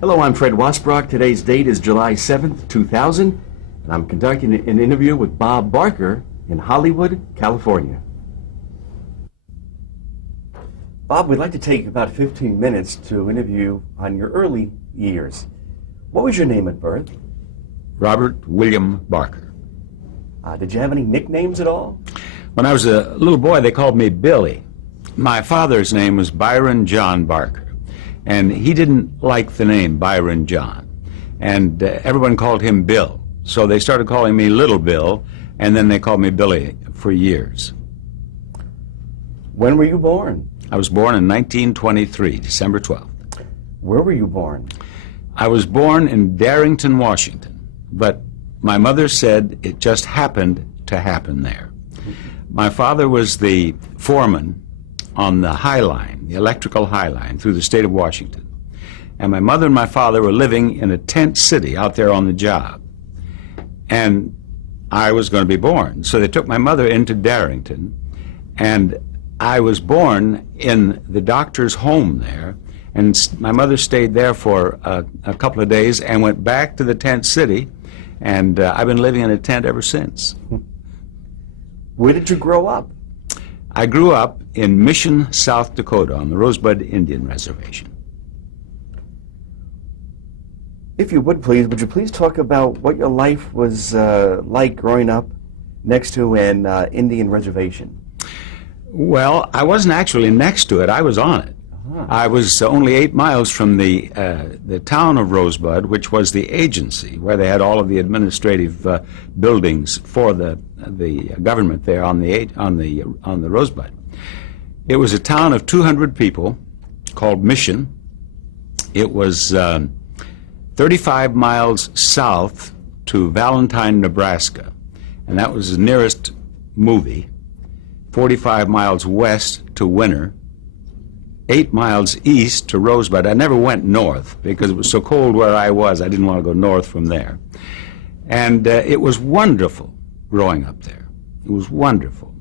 Hello, I'm Fred Wasbrock. Today's date is July 7th, 2000, and I'm conducting an interview with Bob Barker in Hollywood, California. Bob, we'd like to take about 15 minutes to interview on your early years. What was your name at birth? Robert William Barker. Did you have any nicknames at all? When I was a little boy, they called me Billy. My father's name was Byron John Barker, and he didn't like the name Byron John, and everyone called him Bill. So they started calling me Little Bill, and then they called me Billy for years. When were you born? I was born in 1923, December 12th. Where were you born? I was born in Darrington, Washington, but my mother said it just happened to happen there. My father was the foreman on the High Line, the electrical High Line, through the state of Washington. And my mother and my father were living in a tent city out there on the job. And I was going to be born. So they took my mother into Darrington, and I was born in the doctor's home there. And my mother stayed there for a couple of days and went back to the tent city, and I've been living in a tent ever since. Where did you grow up? I grew up in Mission, South Dakota, on the Rosebud Indian Reservation. If you would you please talk about what your life was like growing up next to an Indian reservation? Well, I wasn't actually next to it. I was on it. I was only 8 miles from the town of Rosebud, which was the agency where they had all of the administrative buildings for the government there on the Rosebud. It was a town of 200 people called Mission. It was 35 miles south to Valentine, Nebraska, and that was the nearest movie. 45 miles west to Winter. 8 miles east to Rosebud. I never went north because it was so cold where I was. I didn't want to go north from there. And it was wonderful growing up there. It was wonderful.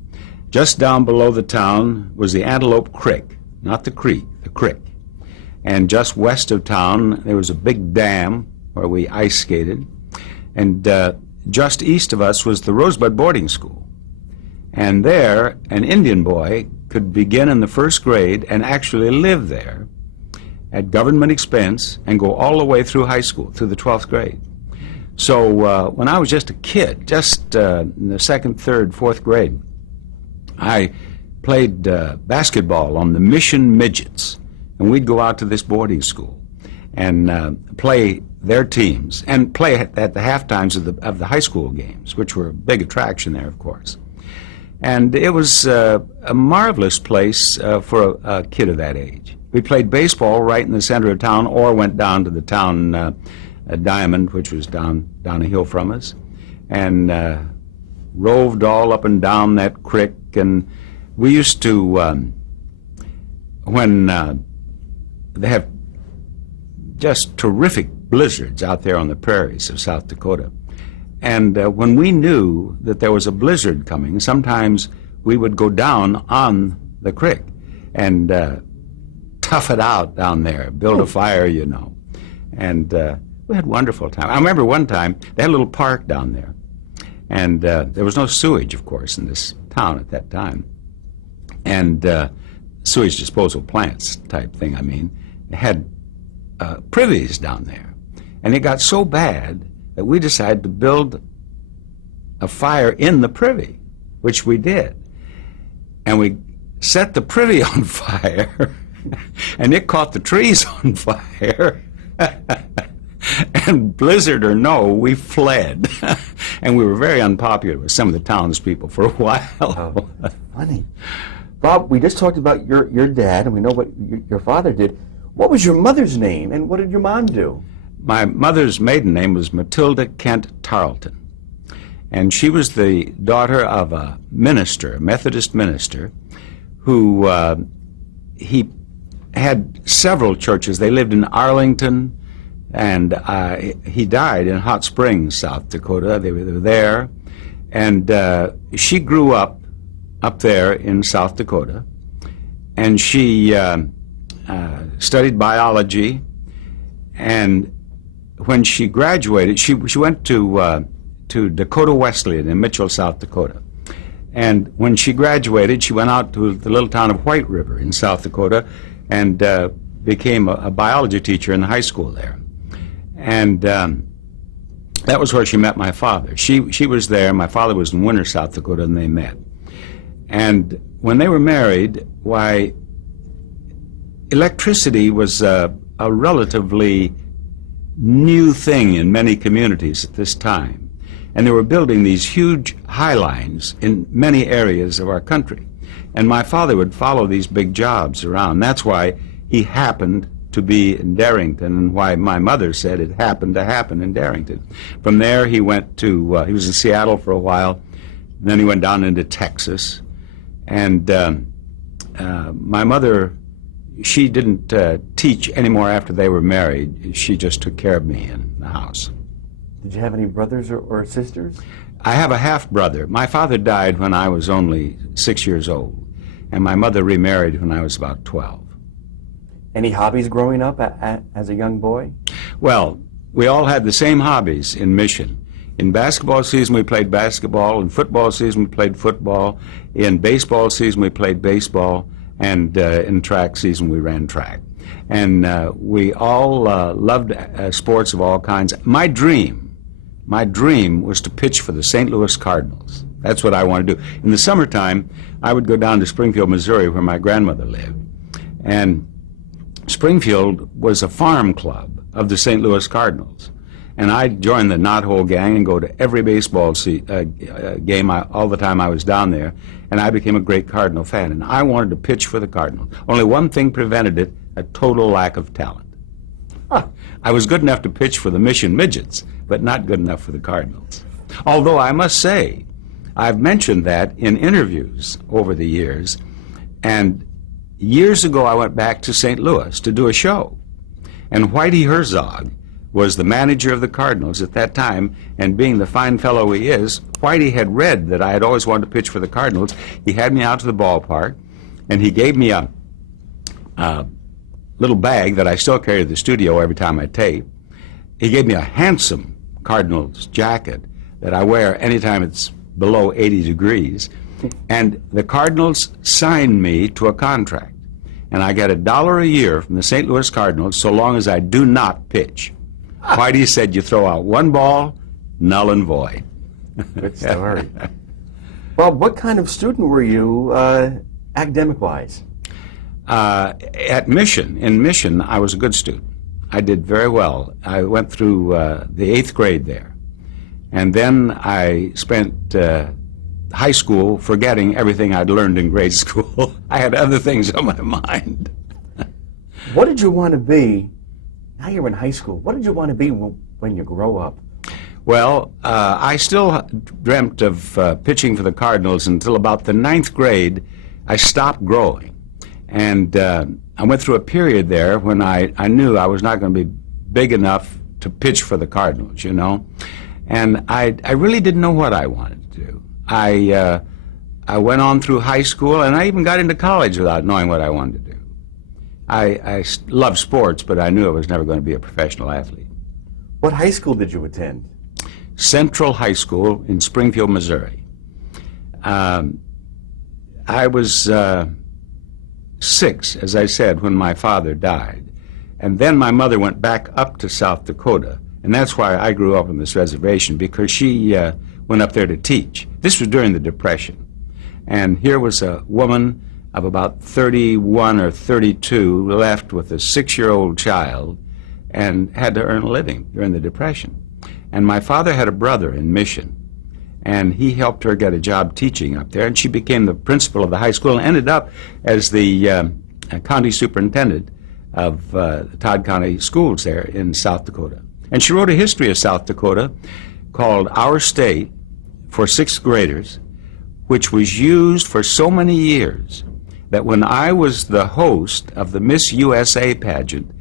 Just down below the town was the Antelope Creek, not the creek, the creek. And just west of town there was a big dam where we ice skated. And just east of us was the Rosebud boarding school. And there, an Indian boy could begin in the first grade and actually live there at government expense and go all the way through high school, through the 12th grade. So when I was just a kid, just in the second, third, fourth grade, I played basketball on the Mission Midgets, and we'd go out to this boarding school and play their teams and play at the half times of the high school games, which were a big attraction there, of course. And it was a marvelous place for a kid of that age. We played baseball right in the center of town, or went down to the town Diamond, which was down a hill from us, and roved all up and down that creek. And we used to, when they have just terrific blizzards out there on the prairies of South Dakota, and when we knew that there was a blizzard coming, sometimes we would go down on the creek and tough it out down there, build a fire, you know. And we had a wonderful time. I remember one time, they had a little park down there. And there was no sewage, of course, in this town at that time. And sewage disposal plants type thing, I mean. They had privies down there. And it got so bad that we decided to build a fire in the privy, which we did. And we set the privy on fire, and it caught the trees on fire. And blizzard or no, we fled. And we were very unpopular with some of the townspeople for a while. Oh, that's funny. Bob, we just talked about your dad, and we know what your father did. What was your mother's name, and what did your mom do? My mother's maiden name was Matilda Kent Tarleton, and she was the daughter of a minister, a Methodist minister, who he had several churches. They lived in Arlington, and he died in Hot Springs, South Dakota. They were there, and she grew up there in South Dakota, and she studied biology And when she graduated, she went to Dakota Wesleyan in Mitchell, South Dakota. And when she graduated, she went out to the little town of White River in South Dakota and became a biology teacher in the high school there. And that was where she met my father. She was there. My father was in Winter, South Dakota, and they met. And when they were married, why, electricity was a relatively new thing in many communities at this time. And they were building these huge high lines in many areas of our country. And my father would follow these big jobs around. That's why he happened to be in Darrington, and why my mother said it happened to happen in Darrington. From there, he went to, he was in Seattle for a while, then he went down into Texas. And my mother, she didn't teach anymore after they were married. She just took care of me in the house. Did you have any brothers or sisters? I have a half-brother. My father died when I was only 6 years old, and my mother remarried when I was about 12. Any hobbies growing up as a young boy? Well, we all had the same hobbies in Mission. In basketball season, we played basketball. In football season, we played football. In baseball season, we played baseball. And in track season, we ran track. And we all loved sports of all kinds. My dream was to pitch for the St. Louis Cardinals. That's what I wanted to do. In the summertime, I would go down to Springfield, Missouri, where my grandmother lived. And Springfield was a farm club of the St. Louis Cardinals. And I'd join the knothole gang and go to every baseball game all the time I was down there. And I became a great Cardinal fan. And I wanted to pitch for the Cardinals. Only one thing prevented it, a total lack of talent. I was good enough to pitch for the Mission Midgets, but not good enough for the Cardinals. Although I must say, I've mentioned that in interviews over the years, and years ago I went back to St. Louis to do a show, and Whitey Herzog was the manager of the Cardinals at that time, and being the fine fellow he is, Whitey had read that I had always wanted to pitch for the Cardinals. He had me out to the ballpark, and he gave me a little bag that I still carry to the studio every time I tape. He gave me a handsome Cardinals jacket that I wear anytime it's below 80 degrees. And the Cardinals signed me to a contract. And I get $1 a year from the St. Louis Cardinals so long as I do not pitch. Whitey said you throw out one ball, null and void. Good story. Well, what kind of student were you academic-wise? In Mission, I was a good student. I did very well. I went through the 8th grade there. And then I spent high school forgetting everything I'd learned in grade school. I had other things on my mind. What did you want to be? Now you're in high school. What did you want to be when you grow up? Well, I still dreamt of pitching for the Cardinals until about the 9th grade. I stopped growing. And I went through a period there when I knew I was not going to be big enough to pitch for the Cardinals, you know. And I really didn't know what I wanted to do. I went on through high school, and I even got into college without knowing what I wanted to do. I love sports, but I knew I was never going to be a professional athlete. What high school did you attend? Central High School in Springfield, Missouri. I was 6, as I said, when my father died. And then my mother went back up to South Dakota. And that's why I grew up on this reservation, because she went up there to teach. This was during the Depression. And here was a woman of about 31 or 32 left with a 6-year-old child and had to earn a living during the Depression. And my father had a brother in Mission, and he helped her get a job teaching up there, and she became the principal of the high school and ended up as the county superintendent of the Todd County schools there in South Dakota. And she wrote a history of South Dakota called Our State for 6th graders, which was used for so many years that when I was the host of the Miss USA pageant,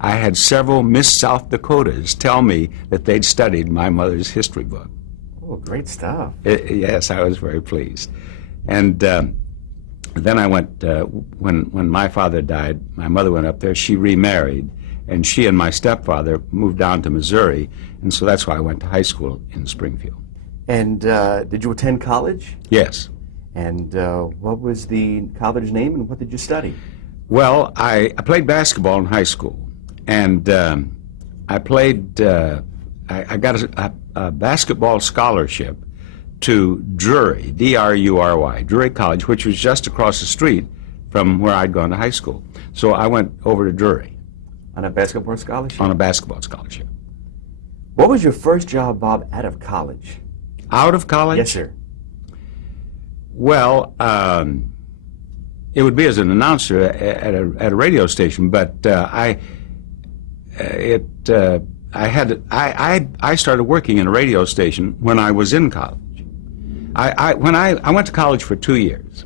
I had several Miss South Dakotas tell me that they'd studied my mother's history book. Oh, great stuff. Yes, I was very pleased. And then I went, when my father died, my mother went up there, she remarried, And she and my stepfather moved down to Missouri, and so that's why I went to high school in Springfield. And did you attend college? Yes. And what was the college name, and what did you study? Well, I played basketball in high school, and I played. I got a basketball scholarship to Drury, D-R-U-R-Y, Drury College, which was just across the street from where I'd gone to high school. So I went over to Drury. On a basketball scholarship? On a basketball scholarship. What was your first job, Bob, out of college? Out of college? Yes, sir. Well, it would be as an announcer at a radio station, but I started working in a radio station when I was in college. I went to college for 2 years,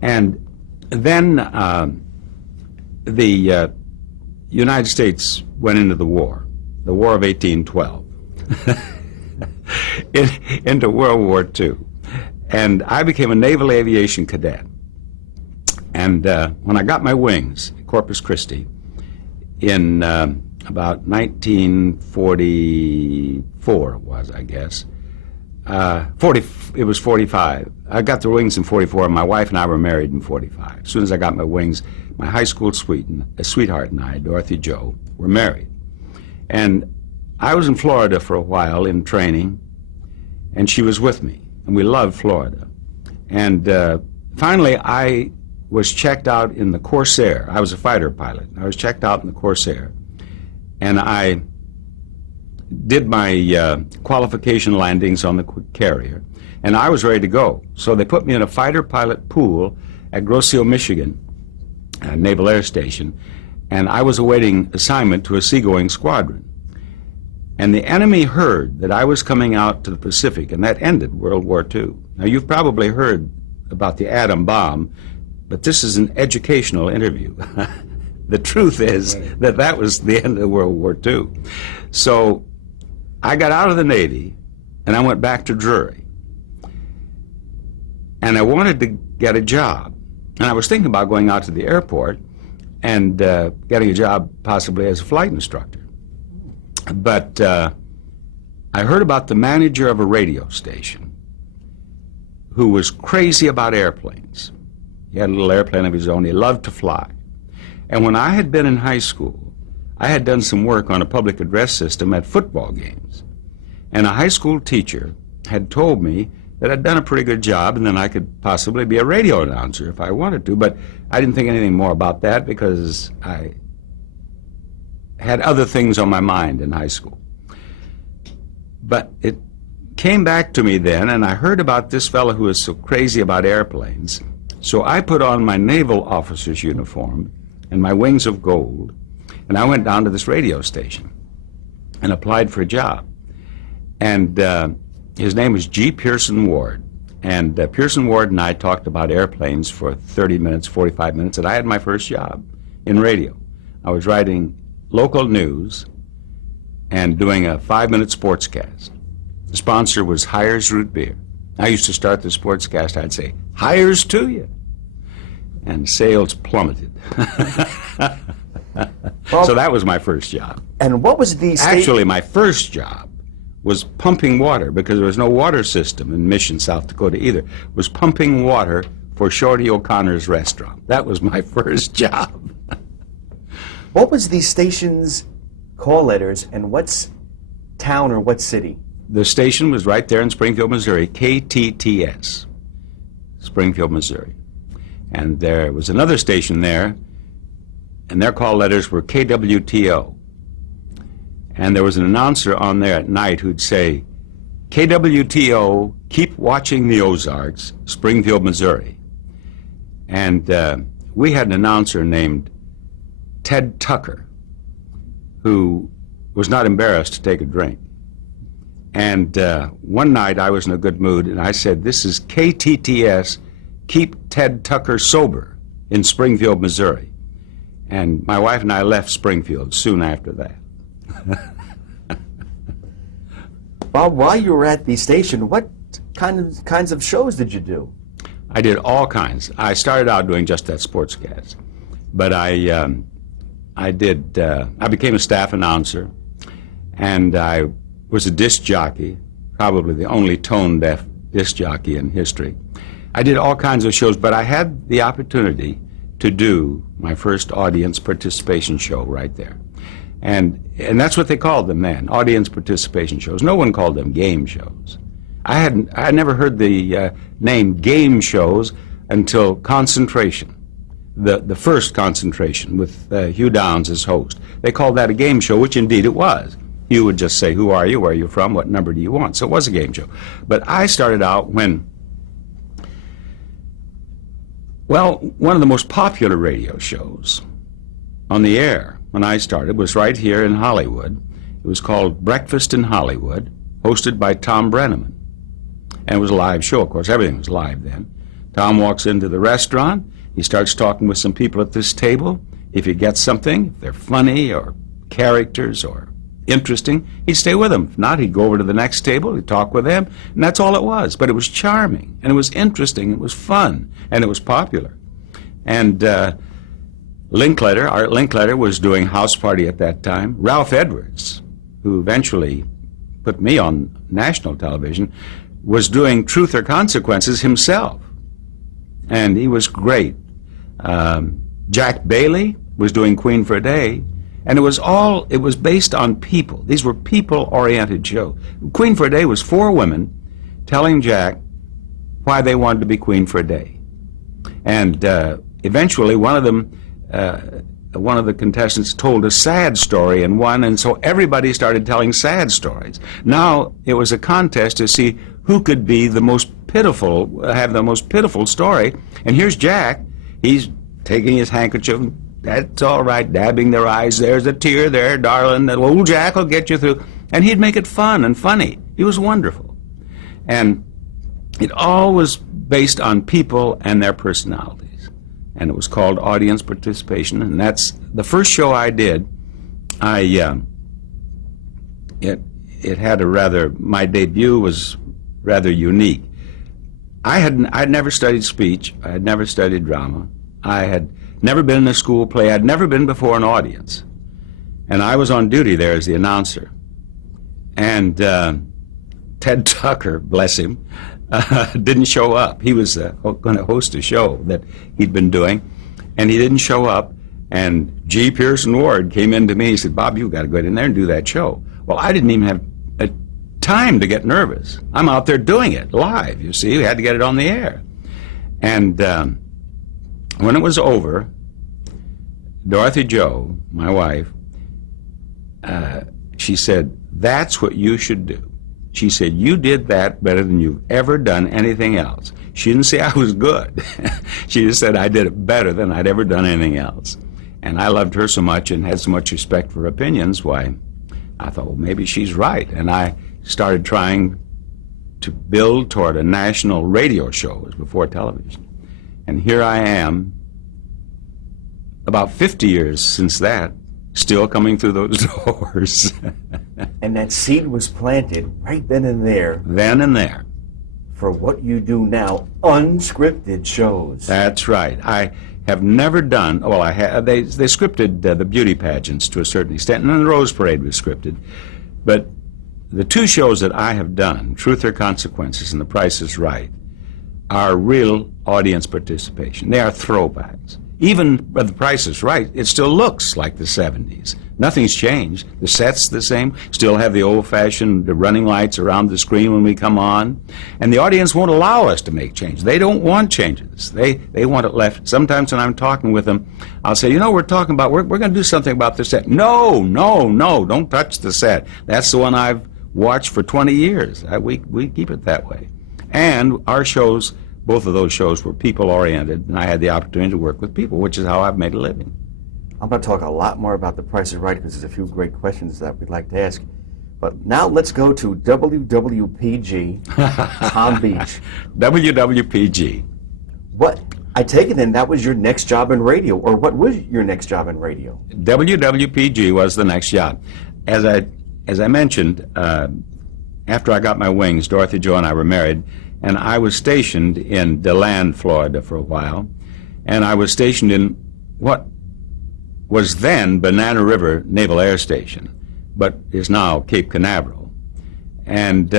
and then the United States went into the War of 1812, into World War II, and I became a naval aviation cadet. And when I got my wings at Corpus Christi in about 1944, it was, I guess. It was 45. I got the wings in 44, and my wife and I were married in 45. As soon as I got my wings, my high school sweetheart and I, Dorothy Jo, were married. And I was in Florida for a while in training, and she was with me, and we loved Florida. And finally, I was checked out in the Corsair. I was a fighter pilot. I was checked out in the Corsair, and I did my qualification landings on the carrier, and I was ready to go. So they put me in a fighter pilot pool at Grosse Ile, Michigan, Naval Air Station, and I was awaiting assignment to a seagoing squadron. And the enemy heard that I was coming out to the Pacific, and that ended World War II. Now, you've probably heard about the atom bomb, but this is an educational interview. The truth is that that was the end of World War II. So I got out of the Navy, and I went back to Drury. And I wanted to get a job. And I was thinking about going out to the airport and getting a job possibly as a flight instructor. But I heard about the manager of a radio station who was crazy about airplanes. He had a little airplane of his own. He loved to fly. And when I had been in high school, I had done some work on a public address system at football games. And a high school teacher had told me that I'd done a pretty good job, and then I could possibly be a radio announcer if I wanted to. But I didn't think anything more about that because I had other things on my mind in high school. But it came back to me then, and I heard about this fellow who was so crazy about airplanes. So I put on my naval officer's uniform and my wings of gold, and I went down to this radio station and applied for a job. And his name was G. Pearson Ward. And Pearson Ward and I talked about airplanes for 30 minutes, 45 minutes, and I had my first job in radio. I was writing local news and doing a 5-minute sportscast. The sponsor was Hires Root Beer. I used to start the sportscast, I'd say, "Hires to you." And sales plummeted. Well, so that was my first job. And what was the Actually, my first job was pumping water, because there was no water system in Mission, South Dakota either, was pumping water for Shorty O'Connor's restaurant. That was my first job. What was the station's call letters, and what's town or what city? The station was right there in Springfield, Missouri, KTTS, Springfield, Missouri. And there was another station there, and their call letters were KWTO. And there was an announcer on there at night who'd say, "KWTO, keep watching the Ozarks, Springfield, Missouri." And we had an announcer named Ted Tucker, who was not embarrassed to take a drink. And one night I was in a good mood, and I said, "This is KTTS, keep Ted Tucker sober in Springfield, Missouri." And my wife and I left Springfield soon after that. Bob, while you were at the station, what kinds of shows did you do? I did all kinds. I started out doing just that sportscast, but I I became a staff announcer, and I was a disc jockey, probably the only tone-deaf disc jockey in history. I did all kinds of shows, but I had the opportunity to do my first audience participation show right there. And that's what they called them then, audience participation shows. No one called them game shows. I had never heard the name game shows until Concentration, the first Concentration with Hugh Downs as host. They called that a game show, which indeed it was. Hugh would just say, who are you, where are you from, what number do you want? So it was a game show. But I started out when, well, one of the most popular radio shows on the air when I started was right here in Hollywood. It was called Breakfast in Hollywood, hosted by Tom Brenneman. And it was a live show, of course. Everything was live then. Tom walks into the restaurant. He starts talking with some people at this table. If he gets something, if they're funny or characters or interesting, he'd stay with them. If not, he'd go over to the next table, he'd talk with them, and that's all it was. But it was charming, and it was interesting, it was fun, and it was popular. And Art Linkletter was doing House Party at that time. Ralph Edwards, who eventually put me on national television, was doing Truth or Consequences himself. And he was great. Jack Bailey was doing Queen for a Day. And it was based on people. These were people-oriented shows. Queen for a Day was 4 women telling Jack why they wanted to be queen for a day. And eventually one of the contestants told a sad story in one, and so everybody started telling sad stories. Now it was a contest to see who could be the most pitiful, have the most pitiful story. And here's Jack. He's taking his handkerchief. That's all right, dabbing their eyes. There's a tear there, darling. That old Jack will get you through. And he'd make it fun and funny. He was wonderful. And it all was based on people and their personalities. And it was called audience participation. And that's the first show I did. It had my debut was rather unique. I'd never studied speech. I had never studied drama. I had never been in a school play. I'd never been before an audience. And I was on duty there as the announcer. And Ted Tucker, bless him, didn't show up. He was going to host a show that he'd been doing, and he didn't show up. And G. Pearson Ward came in to me. He said, Bob, you've got to go in there and do that show. Well, I didn't even have time to get nervous. I'm out there doing it live, you see. We had to get it on the air. And when it was over, Dorothy Jo, my wife, she said, that's what you should do. She said, you did that better than you've ever done anything else. She didn't say I was good. She just said I did it better than I'd ever done anything else. And I loved her so much and had so much respect for her opinions, why, I thought, well, maybe she's right. And I started trying to build toward a national radio show. It was before television. And here I am, about 50 years since that, still coming through those doors. And that seed was planted right then and there. Then and there. For what you do now, unscripted shows. That's right. I have never done, well, they scripted the beauty pageants to a certain extent, and then the Rose Parade was scripted. But the 2 shows that I have done, Truth or Consequences and The Price is Right, are real audience participation. They are throwbacks. Even The Price is Right, it still looks like the 70s. Nothing's changed. The set's the same. Still have the old-fashioned running lights around the screen when we come on. And the audience won't allow us to make changes. They don't want changes. They want it left. Sometimes when I'm talking with them, I'll say, we're talking about, we're going to do something about the set. No, don't touch the set. That's the one I've watched for 20 years. We keep it that way. And our shows, both of those shows were people-oriented, and I had the opportunity to work with people, which is how I've made a living. I'm going to talk a lot more about The Price is Right because there's a few great questions that we'd like to ask. But now let's go to WWPG, Palm Beach. WWPG. What? I take it then that was your next job in radio, or what was your next job in radio? WWPG was the next job. As I mentioned, after I got my wings, Dorothy Jo and I were married, and I was stationed in DeLand, Florida for a while, and I was stationed in what was then Banana River Naval Air Station, but is now Cape Canaveral. And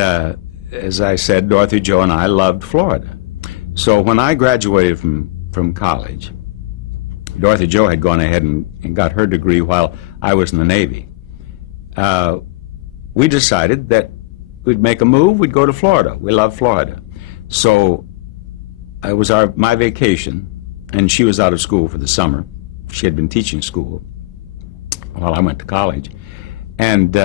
as I said, Dorothy Jo and I loved Florida. So when I graduated from college, Dorothy Jo had gone ahead and got her degree while I was in the Navy. We decided that we'd make a move, we'd go to Florida. We love Florida. So it was my vacation, and she was out of school for the summer. She had been teaching school while I went to college. And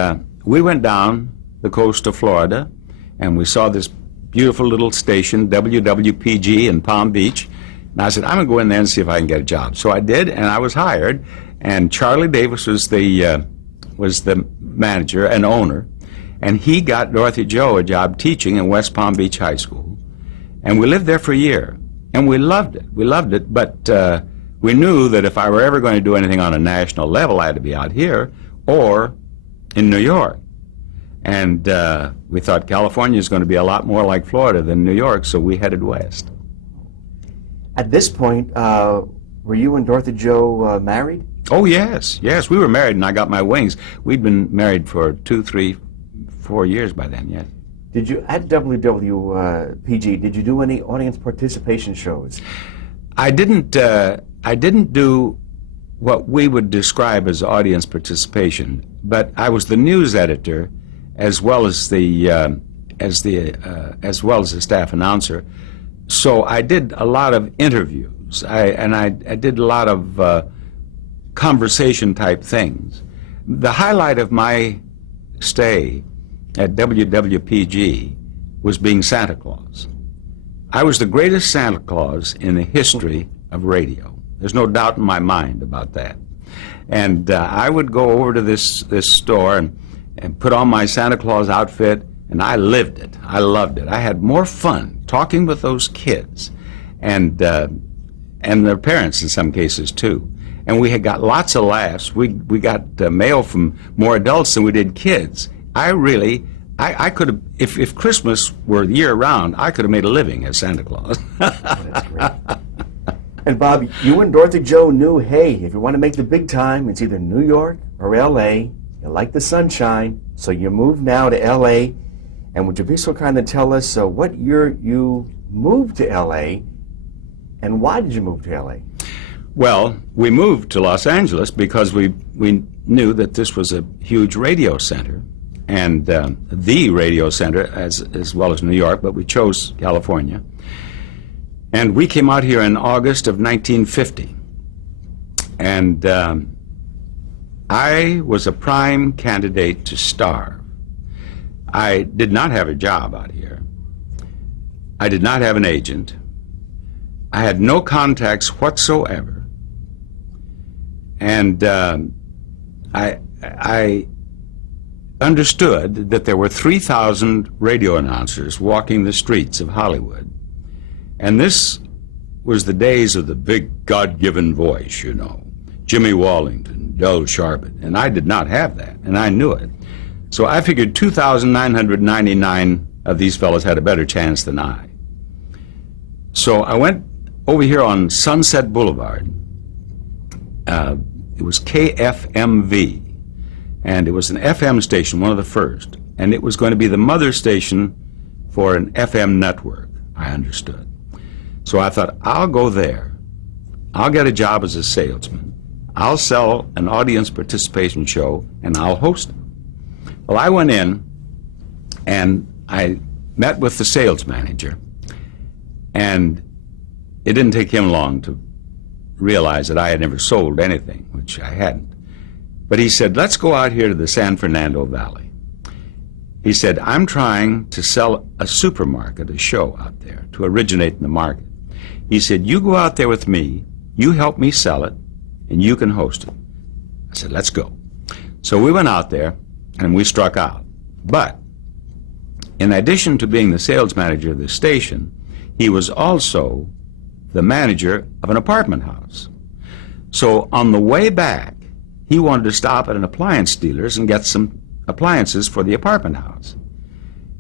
we went down the coast of Florida, and we saw this beautiful little station, WWPG in Palm Beach. And I said, I'm going to go in there and see if I can get a job. So I did, and I was hired. And Charlie Davis was the manager and owner. And he got Dorothy Jo a job teaching in West Palm Beach High School. And we lived there for a year. And we loved it. We loved it. But we knew that if I were ever going to do anything on a national level, I had to be out here or in New York. And we thought California is going to be a lot more like Florida than New York, so we headed west. At this point, were you and Dorothy Jo married? Oh, yes. Yes, we were married, and I got my wings. We'd been married for 2, 3, 4 years by then, yes. Did you, at WWPG, did you do any audience participation shows? I didn't do what we would describe as audience participation, but I was the news editor as well as the staff announcer. So I did a lot of interviews. I did a lot of conversation type things. The highlight of my stay at WWPG was being Santa Claus. I was the greatest Santa Claus in the history of radio. There's no doubt in my mind about that. And I would go over to this store and put on my Santa Claus outfit, and I lived it. I loved it. I had more fun talking with those kids and their parents in some cases too. And we had got lots of laughs. We got mail from more adults than we did kids. I could have, if Christmas were year-round, I could have made a living as Santa Claus. That's great. And Bob, you and Dorothy Jo knew, hey, if you want to make the big time, it's either New York or L.A. You like the sunshine, so you moved now to L.A. And would you be so kind to tell us what year you moved to L.A. and why did you move to L.A.? Well, we moved to Los Angeles because we knew that this was a huge radio center, and the radio center as well as New York, but we chose California. And we came out here in August of 1950. And I was a prime candidate to starve. I did not have a job out here. I did not have an agent. I had no contacts whatsoever. And I understood that there were 3,000 radio announcers walking the streets of Hollywood. And this was the days of the big God-given voice, you know, Jimmy Wallington, Del Sharbutt, and I did not have that, and I knew it. So I figured 2,999 of these fellows had a better chance than I. So I went over here on Sunset Boulevard. It was KFMV, and it was an FM station, one of the first, and it was going to be the mother station for an FM network, I understood. So I thought, I'll go there. I'll get a job as a salesman. I'll sell an audience participation show, and I'll host it. Well, I went in, and I met with the sales manager, and it didn't take him long to realize that I had never sold anything, which I hadn't. But he said, let's go out here to the San Fernando Valley. He said, I'm trying to sell a supermarket, a show out there, to originate in the market. He said, you go out there with me, you help me sell it, and you can host it. I said, let's go. So we went out there, and we struck out. But in addition to being the sales manager of the station, he was also the manager of an apartment house. So on the way back, he wanted to stop at an appliance dealer's and get some appliances for the apartment house.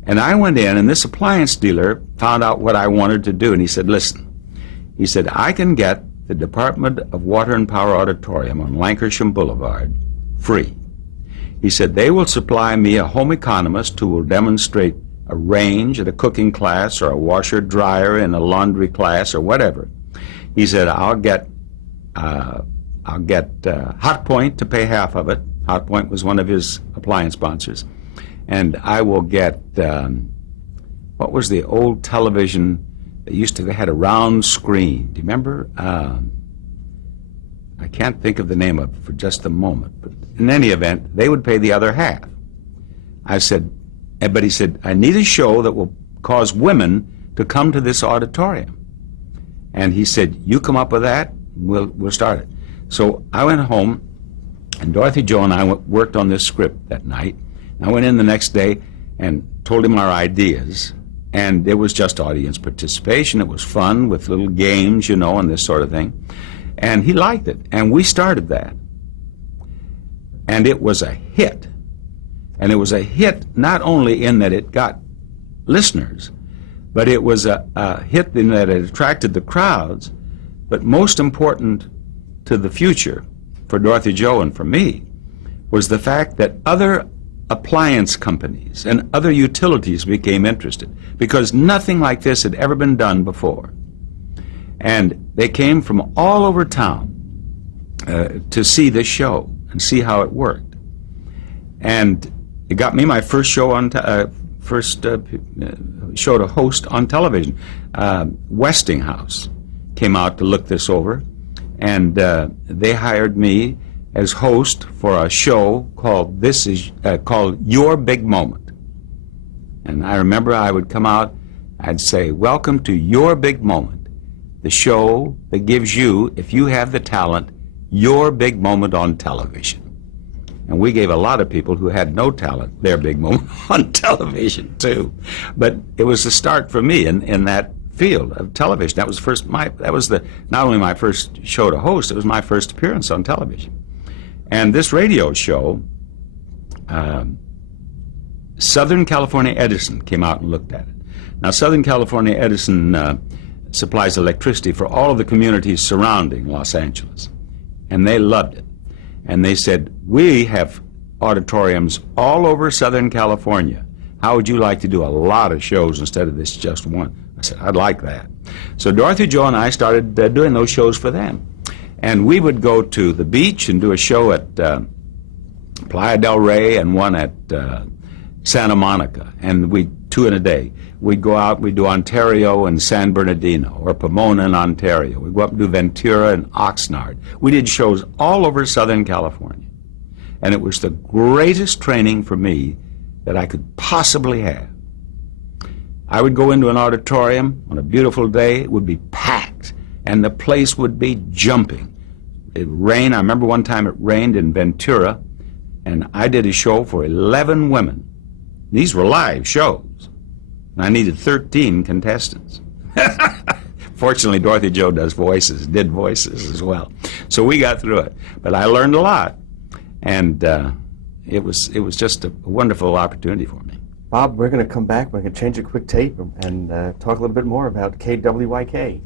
And I went in, and this appliance dealer found out what I wanted to do, and he said, listen, he said, I can get the Department of Water and Power Auditorium on Lancashire Boulevard free. He said, they will supply me a home economist who will demonstrate a range at a cooking class or a washer-dryer in a laundry class or whatever. He said, I'll get Hot Point to pay half of it. Hot Point was one of his appliance sponsors. And I will get, what was the old television that they had a round screen. Do you remember? I can't think of the name of it for just a moment. But in any event, they would pay the other half. I said, but he said, I need a show that will cause women to come to this auditorium. And he said, you come up with that, we'll start it. So I went home, and Dorothy Jo and I worked on this script that night. I went in the next day and told him our ideas, and it was just audience participation. It was fun with little games, and this sort of thing. And he liked it, and we started that. And it was a hit. And it was a hit not only in that it got listeners, but it was a hit in that it attracted the crowds, but most important to the future for Dorothy Jo and for me was the fact that other appliance companies and other utilities became interested, because nothing like this had ever been done before. And they came from all over town to see this show and see how it worked. And it got me my first show show to host on television. Westinghouse came out to look this over, and they hired me as host for a show called called Your Big Moment. And I remember I would come out, I'd say, welcome to Your Big Moment, the show that gives you, if you have the talent, your big moment on television. And we gave a lot of people who had no talent their big moment on television too. But it was the start for me in that field of television. That was not only my first show to host, it was my first appearance on television. And this radio show, Southern California Edison came out and looked at it. Now, Southern California Edison supplies electricity for all of the communities surrounding Los Angeles, and they loved it. And they said, we have auditoriums all over Southern California. How would you like to do a lot of shows instead of this just one? I said, I'd like that. So Dorothy Jo and I started doing those shows for them. And we would go to the beach and do a show at Playa del Rey and one at Santa Monica, and two in a day. We'd go out, we'd do Ontario and San Bernardino, or Pomona and Ontario. We'd go up and do Ventura and Oxnard. We did shows all over Southern California. And it was the greatest training for me that I could possibly have. I would go into an auditorium on a beautiful day, it would be packed, and the place would be jumping. It rained. I remember one time it rained in Ventura, and I did a show for 11 women. These were live shows. And I needed 13 contestants. Fortunately, Dorothy Jo did voices as well. So we got through it. But I learned a lot. And it was just a wonderful opportunity for me. Bob, we're going to come back. We're going to change a quick tape and talk a little bit more about KWYK.